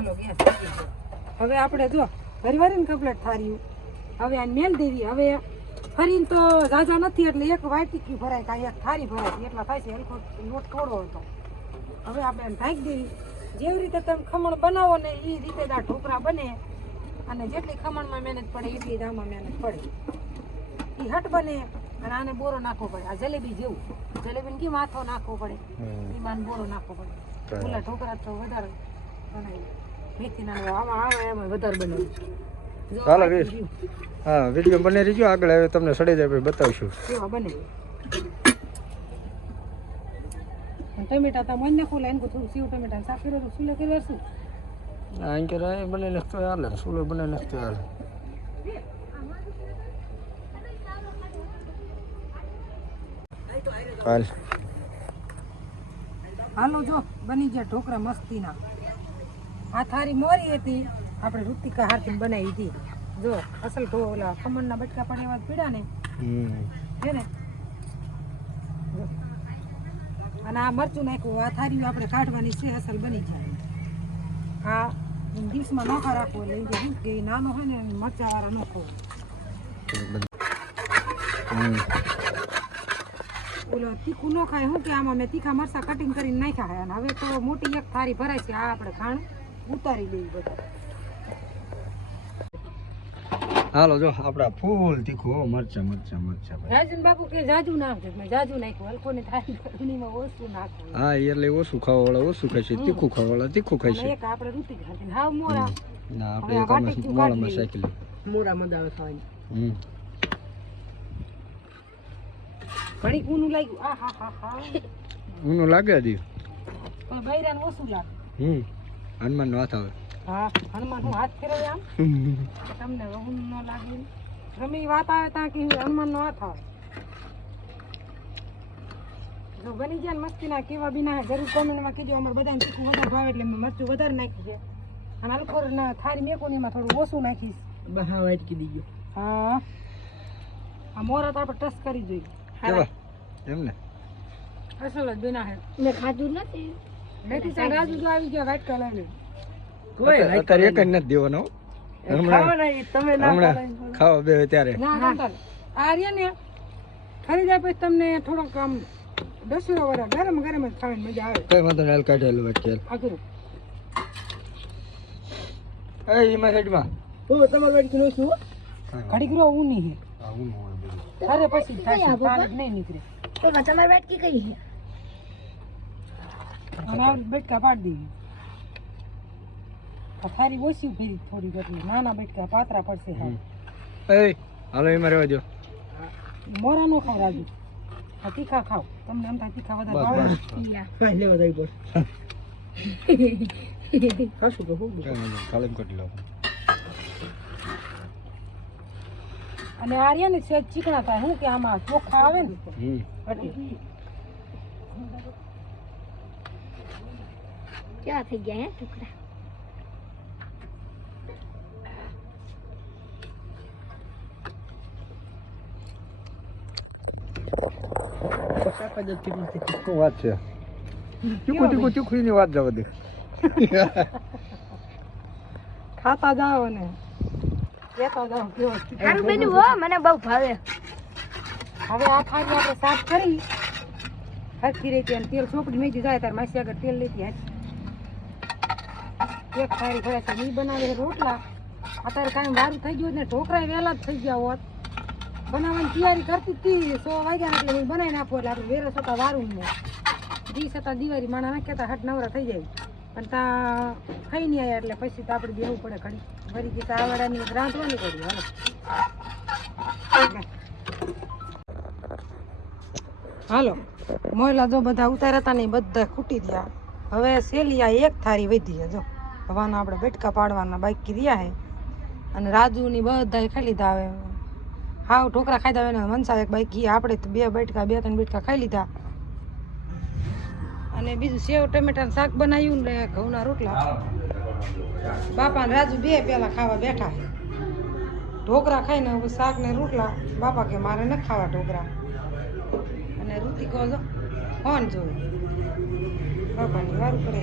હાલો gas થઈ ગયો. હવે આપણે જો ભરવારીને કમ્પ્લીટ થાર્યું. હવે આ મેલ દેવી. હવે ફરીને તો જાજા નથી એટલે એક વાટકી ભરાય કાંઈ એક થારી ભરાય એટલા થાય છે. હલકો લોટ થોડો હતો. હવે આપણે એને ઢાંકી દેવી. જેવી રીતે તમે ખમણ બનાવો ને એ રીતે જ આ ઢોકળા બને. અને જેટલી ખમણમાં મહેનત પડે એટલી જ આમાં મહેનત પડે. એ હટ બને અને આને બોરો નાખવો પડે. આ જલેબી જેવું જલેબીને કેમ માથો નાખવો પડે એમાં બોરો નાખવો પડે. ઓલા ઢોકળા તો વધારે બનાવી મેથીના આમાં આવે એમાં વધારે બનાવી. ચાલો હા વિડીયો બને રહીજો આગળ હવે તમને સડે જાય બતાવશું કેવા બને. ટમેટા તો મને નાખો લાઈન થોડું સીવ ટમેટા શાક કર્યો તો સુલે કર્યો શું અહીં કે રાય બને નાખતો હાલે સુલે બને નાખતો હાલે. હાલ હાલો જો બની ગયા ઢોકળા મસ્તીના. આ થારી મોરી હતી આપણે ઋતિકા હાથથી બનાવી હતી. જો અસલ ઓલા ખમણના બટકા પડે એવા પીડા ને છે ને. અને આ મરચું નાખ્યું. આ થારી આપણે કાઢવાની છે. અસલ બની જાય. આ ડીશમાં નોખા રાખવો એટલે કે નાનો હોય ને મરચા વાળા નોખો. ઓલો તીખું ન ખાય શું કે આમાં મેં તીખા મરચા કટિંગ કરીને નાખ્યા છે. અને હવે તો મોટી એક થારી ભરાય છે. આ આપણે ખાણ ઉતારી લેવી બધું. હાલો જો આપડા ફૂલ તીખું મરચા મરચા મરચા રાજન બાપુ કે જાજુ નાખજો. મેં જાજુ નાખ્યું. હલકોની થાળી ઘણીમાં ઓછું નાખવું. હા એટલે ઓછું ખાવા વાળા ઓછું ખાશે તીખું ખાવા વાળા તીખું ખાશે. એક આપણે રૂટી ખાતી હાવ મોરા ના આપણે એક મોળામાં સાયકલ મોરા મદાવે ખાવાની. ઘણી ઊનું લાગ્યું. આ હા હા હા ઊનું લાગે દી પણ બૈરાને ઓછું લાગે. હનુમાન નો હાથ આવે. હા હનુમાન હું હાથ ફેરવે આમ તમને ઊન ન લાગે. ગમે એ વાત આવે ત્યાં કે હનુમાન નો હાથ આવે. જો બની જાય ને મસ્તીના કેવા બીના જરૂર કોમેન્ટમાં કીધું. અમારે બધાને તીખું વધારે ભાવે એટલે મરચું વધારે નાખી છે. અને હલકોર થારી મેકોનીમાં થોડું ઓછું નાખીશ. બહા વાઈટ કીધી ગયો. હા આ મોરા તો આપણે ટચ કરી જોઈએ. એમને અસલ જ બના હે. મેં ખાધું નથી. મેથી ચાલ રાજુ જો આવી ગયા વાઈટ કલર ને. અત્યારે એક જ નથી દેવાનો. તમે ખાવા બે ત્યારે આ રહ્યા ને ખરી જાય પછી તમને થોડોક આમ 10 વરા ગરમ ગરમ જ ખાવાની મજા આવે. કઈ વાંધો નહીં કાઢેલું વાટકેલ આ કરું એ ઈમાં સાઈડમાં તો તમાર વાટ કિનો શું ઘડી કરો ઊની હે. હા ઊન હોય અરે પછી થાશે પાલ નહીં નીકળે. તો તમાર વાટ કી કઈ હે અમાર બેટકા પાડી દીધી. આ થારી ઓછી ફેરી થોડી ઘટી. નાના બેટકા પાતરા પડશે. હા એ હાલો એમાં રહેવા દો. મોરા નો ખાવ રાજુ. આ તીખા ખાવ. તમને એમ થાય તીખા વધારે ભાવે. લેવા જાય બસ ખાશું તો હું કાલમ કરી લો. અને આ રહ્યા ને સેજ ચીકણા થાય. શું કે આમાં ચોખ્ખા આવે ને એટલે ક્યાં થઈ ગયા હે ટુકડા. શું વાત છે? તીખું ની વાત જવા દે. ખાતા જાઓ ને કહેતા જાઓ કેવો. સારું બન્યું હો. મને બહુ ભાવે. હવે આ થાળી આપણે સાફ કરી હરખી રીતે અને તેલ ચોપડી મેથી જાય ત્યારે માસી આગળ તેલ લેતી હાથ. એક થાળી ભરે છે. મી બનાવે રોટલા. અત્યારે કાંઈ વારું થઈ ગયું ને ઢોકળા વહેલા જ થઈ ગયા હોત. બનાવવાની તૈયારી કરતી હતી 100 વાગ્યા એટલે મેં બનાવી નાખું. એટલે આપણે વેરસ હતા વારું ને દી હતા દિવાળી માણા નાખ્યા હતા હટ નવરા થઈ જાય. પણ ત્યાં ખાઈ નહીં આવ્યા એટલે પછી તો આપણે બેવું પડે ઘડી. ભરી ગઈ આવડાની રાંધવાની પડી. હાલો મોયલા જો બધા ઉતાર્યા હતા ને બધા ખૂટી ગયા. હવે સેલિયા એક થારી વધી છે. જો હવાના આપણે બેટકા પાડવાના બાકી રહ્યા છે. અને રાજુની બધા ખાઈ લીધા. હવે હાવ ઢોકરા ખાઈ દે. મનસા એક બાકી આપણે તો 2 બેટકા 2-3 બેટકા ખાઈ લીધા. અને બીજું સેવ ટમેટાનું શાક બનાવ્યું ને ઘઉંના રોટલા. બાપા ને રાજુ 2 પેલા ખાવા બેઠા. ઢોકરા ખાઈને શાક ને રોટલા. બાપા કે મારે નથી ખાવા ઢોકરા. અને ઋતિકો જો ફોન જોવે. બાપાની વારું કરે.